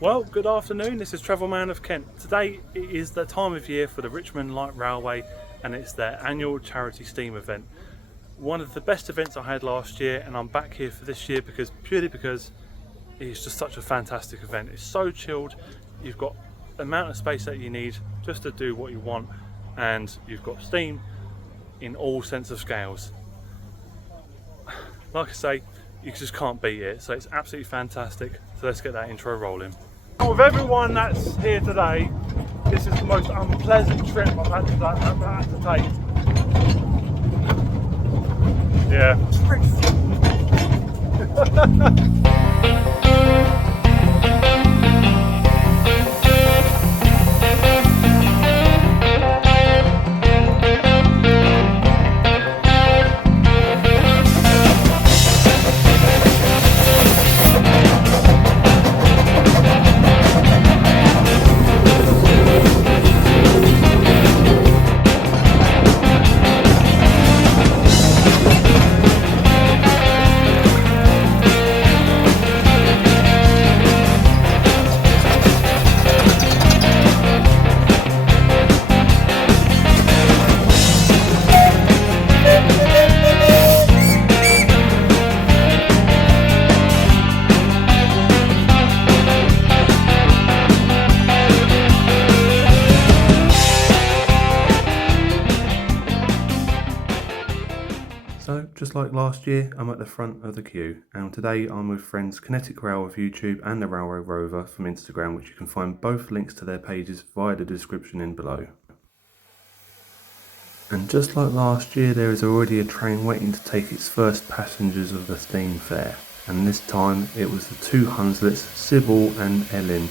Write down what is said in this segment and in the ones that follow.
Well, good afternoon, this is Travelman of Kent. Today it is the time of year for the Richmond Light Railway and it's their annual charity steam event. One of the best events I had last year, and I'm back here for this year purely because it's just such a fantastic event. It's so chilled, you've got the amount of space that you need just to do what you want, and you've got steam in all sense of scales. Like I say, you just can't beat it, so it's absolutely fantastic. So let's get that intro rolling. With everyone that's here today, this is the most unpleasant trip I've had to take. Yeah. So, just like last year, I'm at the front of the queue, and today I'm with friends Kinetic Rail of YouTube and the Railway Rover from Instagram, which you can find both links to their pages via the description in below. And just like last year, there is already a train waiting to take its first passengers of the steam fare, and this time it was the two Hunslets, Sybil and Ellen.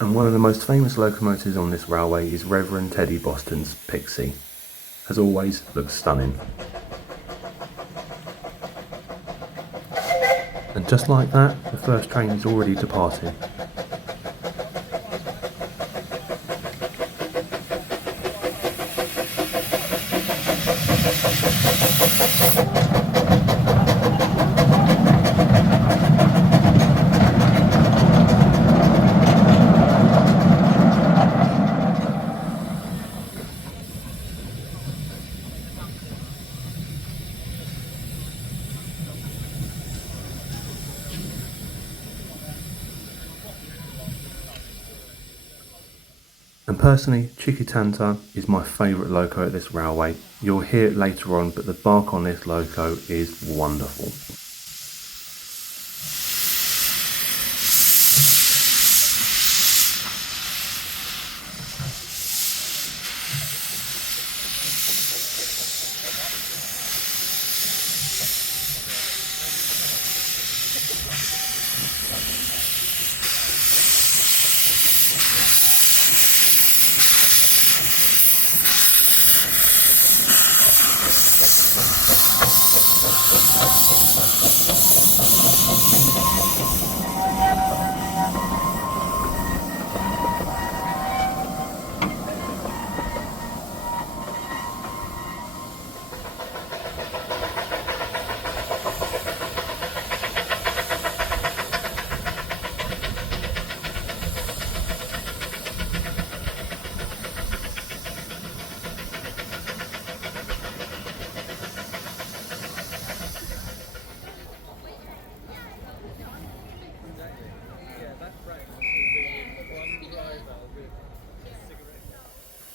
And one of the most famous locomotives on this railway is Reverend Teddy Boston's Pixie. As always, looks stunning. And just like that, the first train is already departing. And personally, Chikitanta is my favourite loco at this railway. You'll hear it later on, but the bark on this loco is wonderful.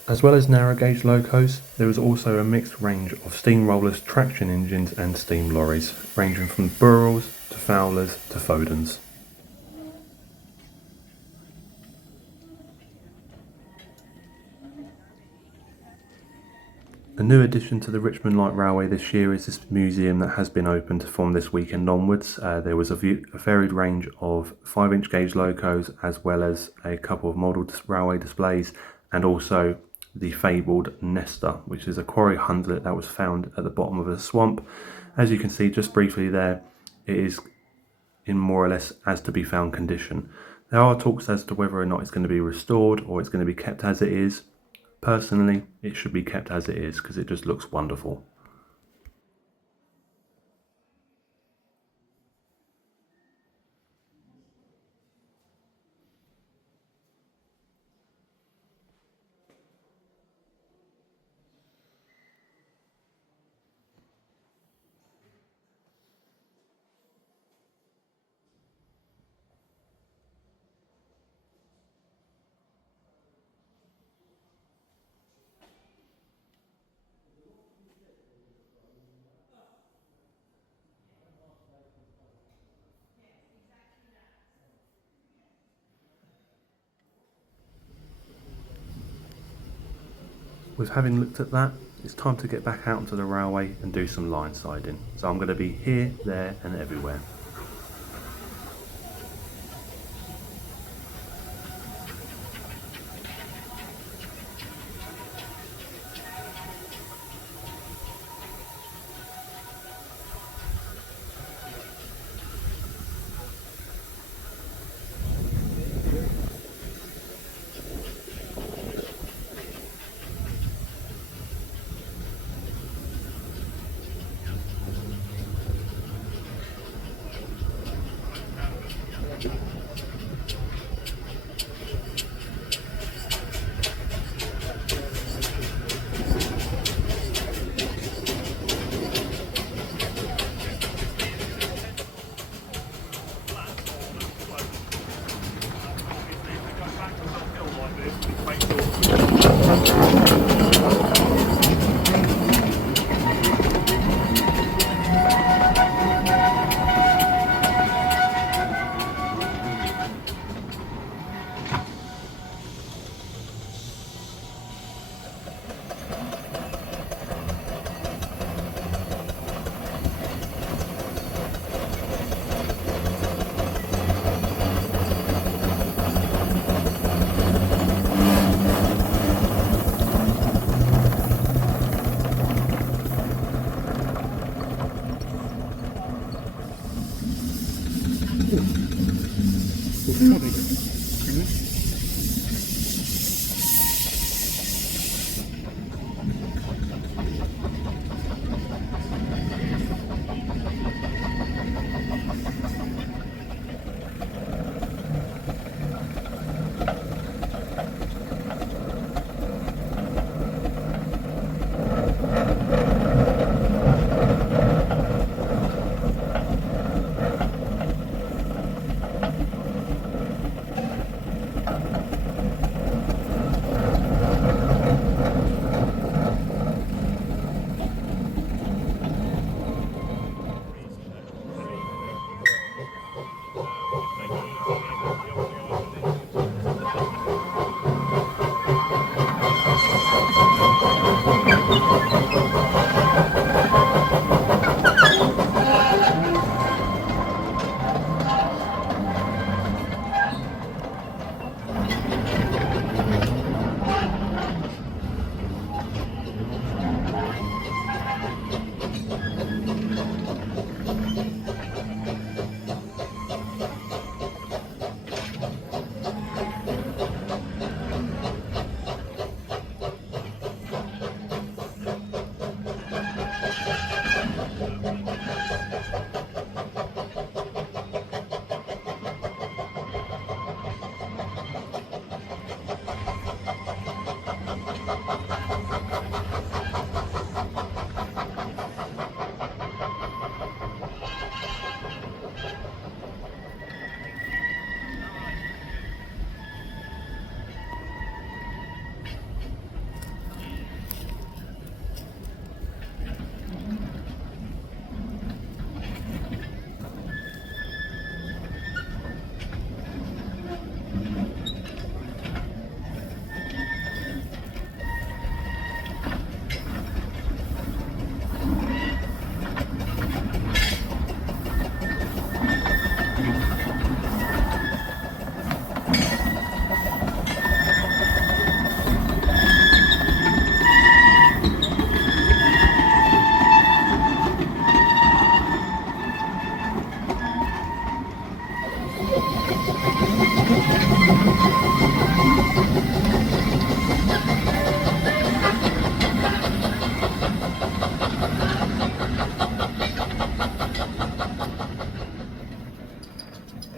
As well as narrow gauge locos, there is also a mixed range of steamrollers, traction engines and steam lorries, ranging from Burrells to Fowlers to Fodens. A new addition to the Richmond Light Railway this year is this museum that has been opened from this weekend onwards. There was a varied range of 5-inch gauge locos, as well as a couple of model railway displays, and also the fabled Nesta, which is a quarry Hunslet that was found at the bottom of a swamp. As you can see just briefly there, it is in more or less as to be found condition. There are talks as to whether or not it's going to be restored or it's going to be kept as it is. Personally, it should be kept as it is because it just looks wonderful. with having looked at that, it's time to get back out onto the railway and do some line siding. So I'm going to be here, there and everywhere.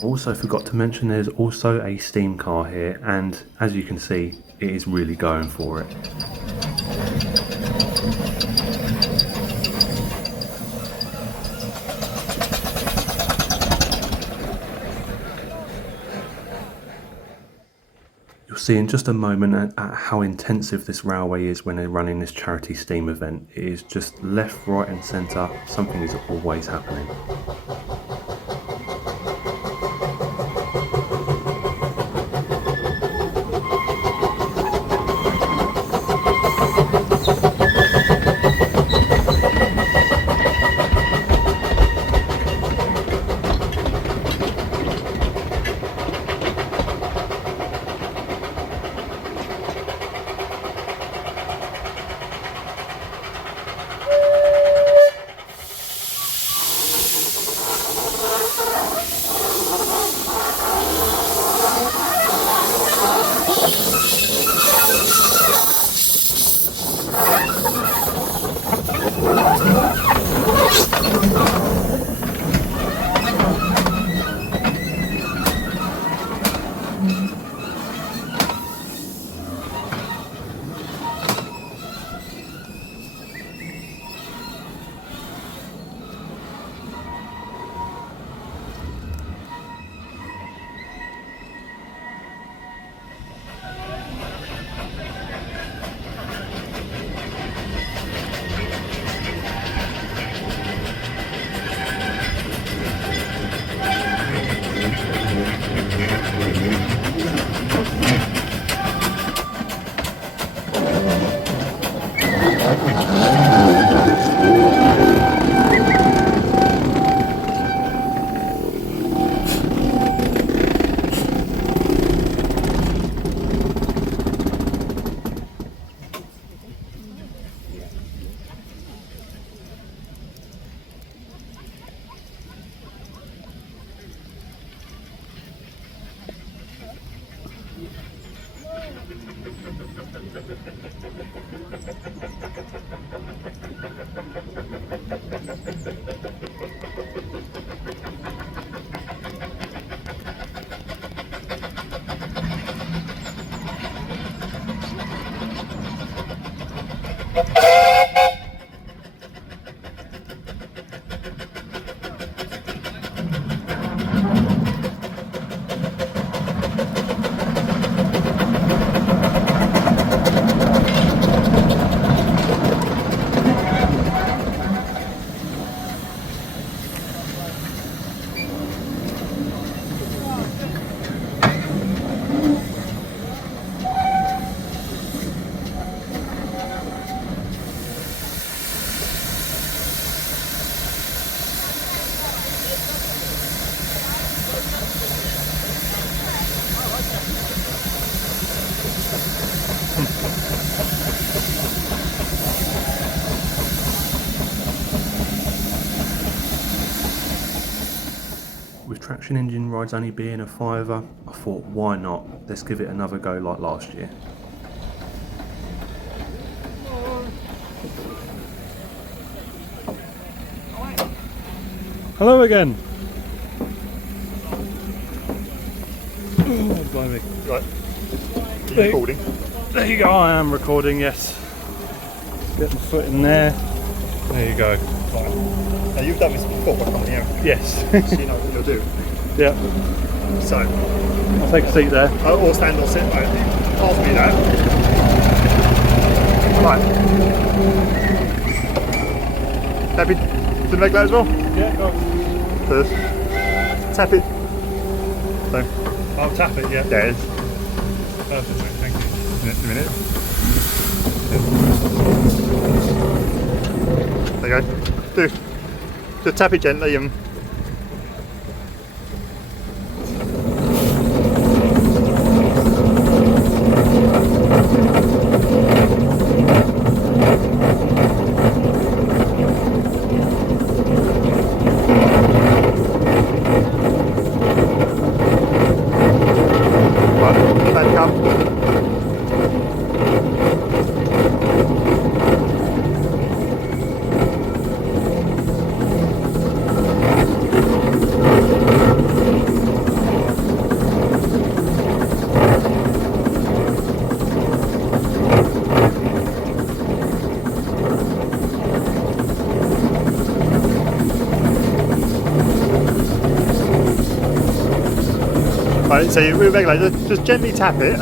Also forgot to mention there's also a steam car here, and as you can see, it is really going for it. You'll see in just a moment at how intensive this railway is when they're running this charity steam event. It is just left, right and centre, something is always happening. With traction engine rides only being a £5, I thought, why not? Let's give it another go like last year. Hello again. Oh, blimey. Right. Are you recording? There you go, I am recording, yes. Get my foot in there. There you go. Right. Now you've done this before by coming here, Yes. so you know what you'll do. Yeah. So, I'll take a seat there. or stand or sit. Right. Pass me that. Right. Happy to make that as well? Yeah, go on. First. Tap it. So, I'll tap it, yeah. there it is. Perfect, thank you. In a minute. There you go. Just tap it gently and right, so you regulate, just gently tap it.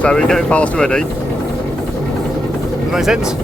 So we're getting fast already. Does that make sense?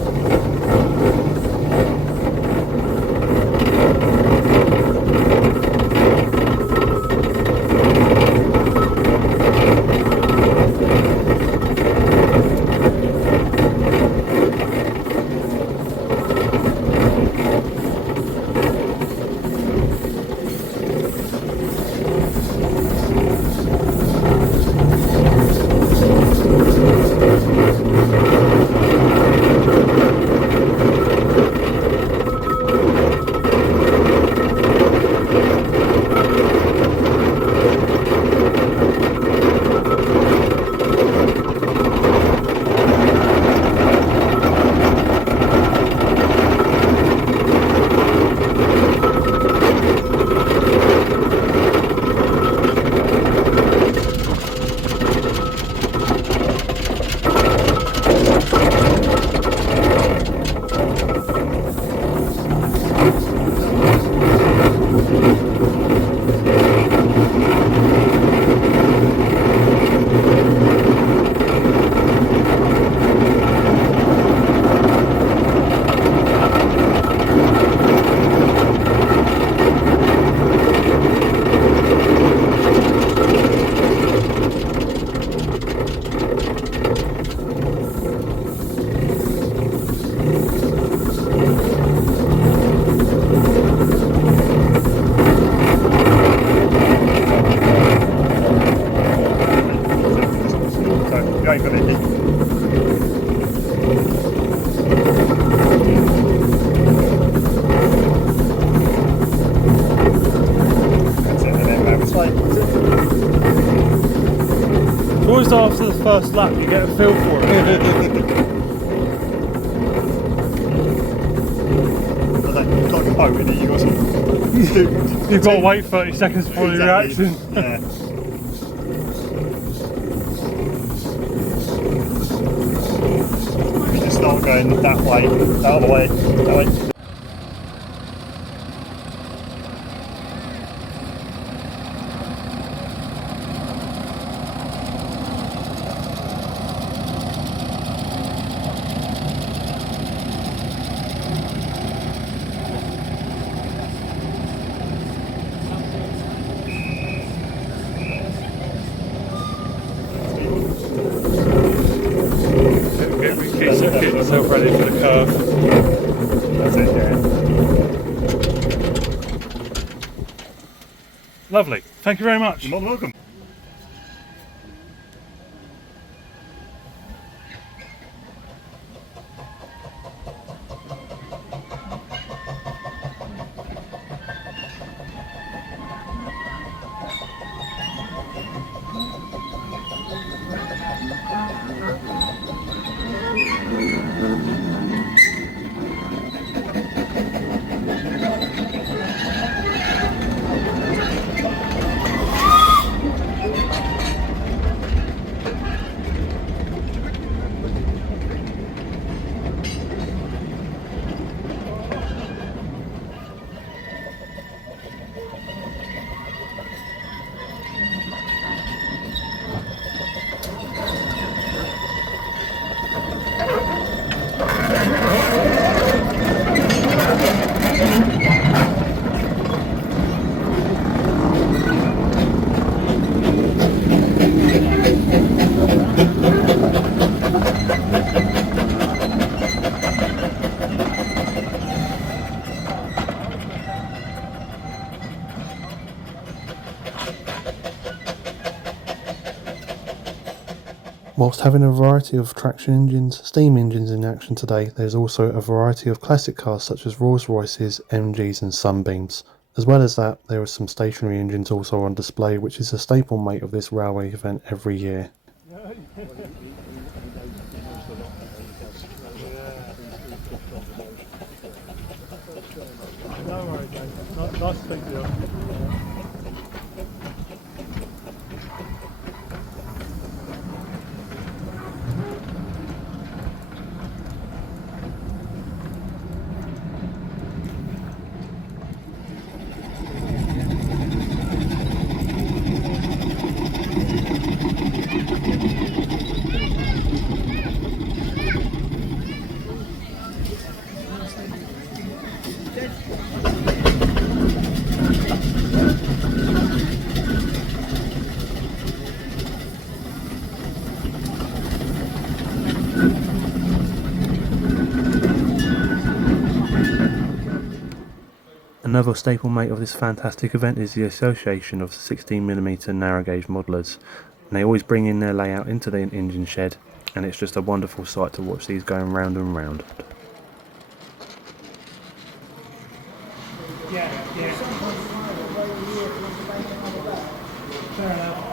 Just after the first lap, you get a feel for it. Like a boat, innit? You've got to wait 30 seconds for the reaction. Yeah. We just start going that way, that other way, that way. Get yourself ready for the curve. That's it, yeah. Lovely. Thank you very much. You're more than welcome. Whilst having a variety of traction engines, steam engines in action today, there's also a variety of classic cars such as Rolls Royces, MGs and Sunbeams. As well as that, there are some stationary engines also on display, which is a staple mate of this railway event every year. No worries, mate. Nice to speak to you. Another staple mate of this fantastic event is the Association of 16mm narrow gauge modelers, and they always bring in their layout into the engine shed, and it's just a wonderful sight to watch these going round and round. Fair enough.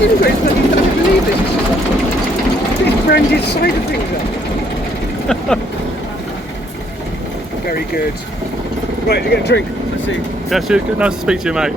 Anyway, it's bloody, I don't believe this. It's branded side of things up. Very good. Right, you get a drink. Let's see. Yes, nice to speak to you, mate.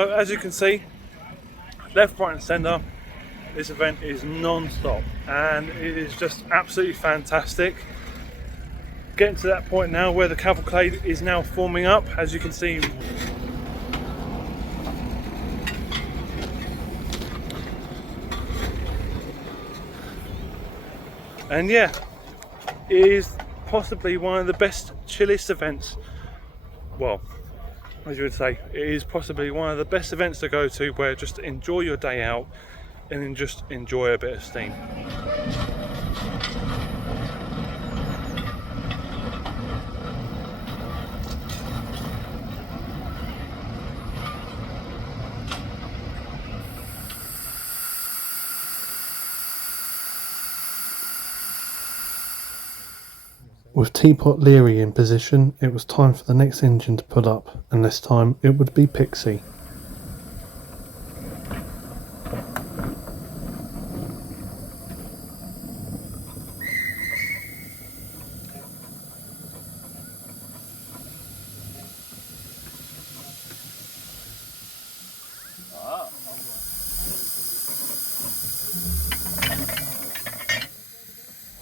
So as you can see, left, right and centre, this event is non-stop and it is just absolutely fantastic. Getting to that point now where the cavalcade is now forming up, as you can see. And yeah, it is possibly one of the best, chillest events. Well, as you would say, it is possibly one of the best events to go to where just enjoy your day out and then just enjoy a bit of steam. With Teapot Leary in position, it was time for the next engine to pull up, and this time it would be Pixie.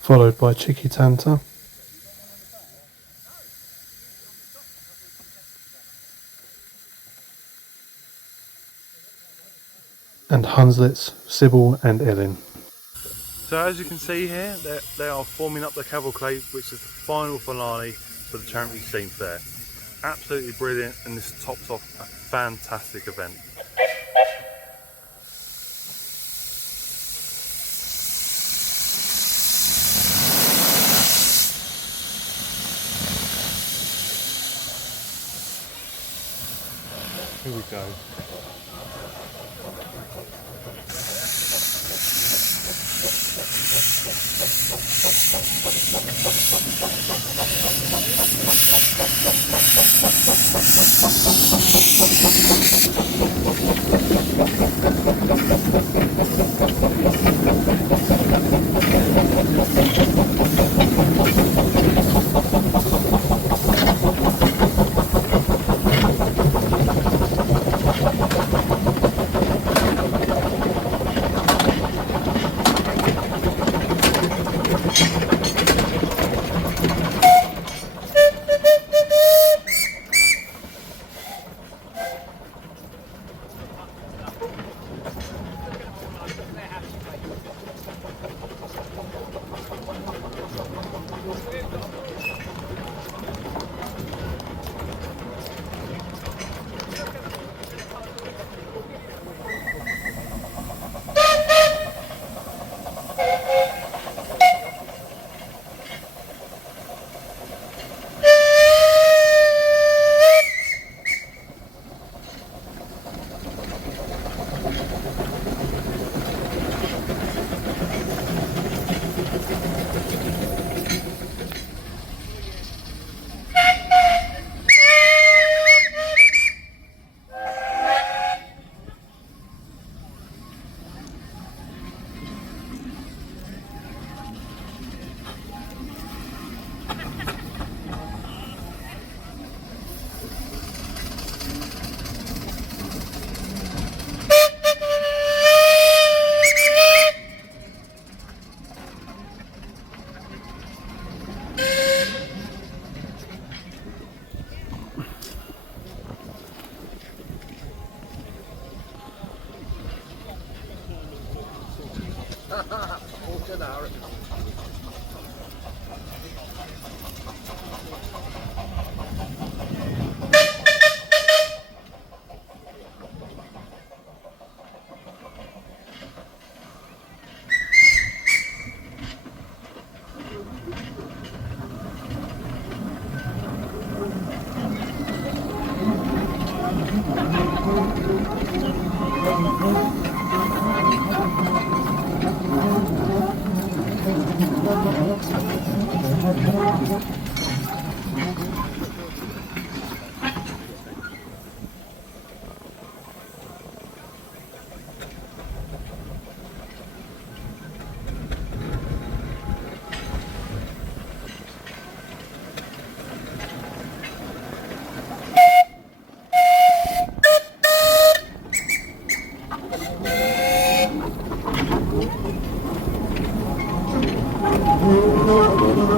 Followed by Chikitanta. And Hunslets, Sybil and Ellen. So as you can see here, they are forming up the cavalcade, which is the final finale for the Charity Steam Fair. Absolutely brilliant, and this tops off a fantastic event. Here we go.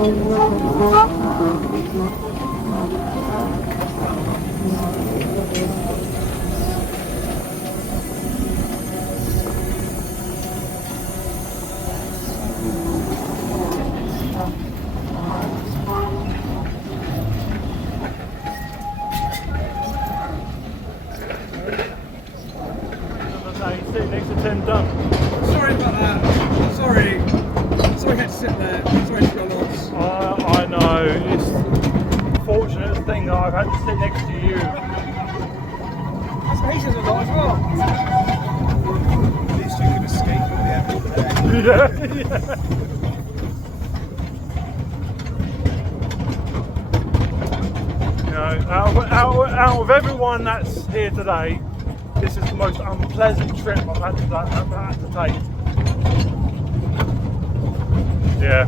Sitting next to Tim Dunn. Sorry about that. Sorry. Sorry I had to sit there. Sorry to go lost. I know, it's a fortunate thing that I've had to sit next to you. That's what he says a lot as well. At least you can escape with the average there. You know, out of everyone that's here today, this is the most unpleasant trip I've had to take. Yeah.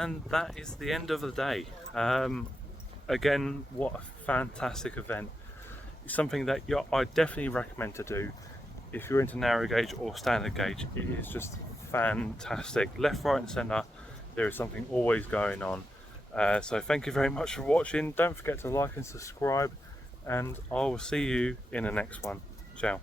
and that is the end of the day. Again, what a fantastic event. It's something that I definitely recommend to do if you're into narrow gauge or standard gauge. It is just fantastic. Left, right and centre, there is something always going on. So thank you very much for watching. Don't forget to like and subscribe, and I will see you in the next one. Ciao.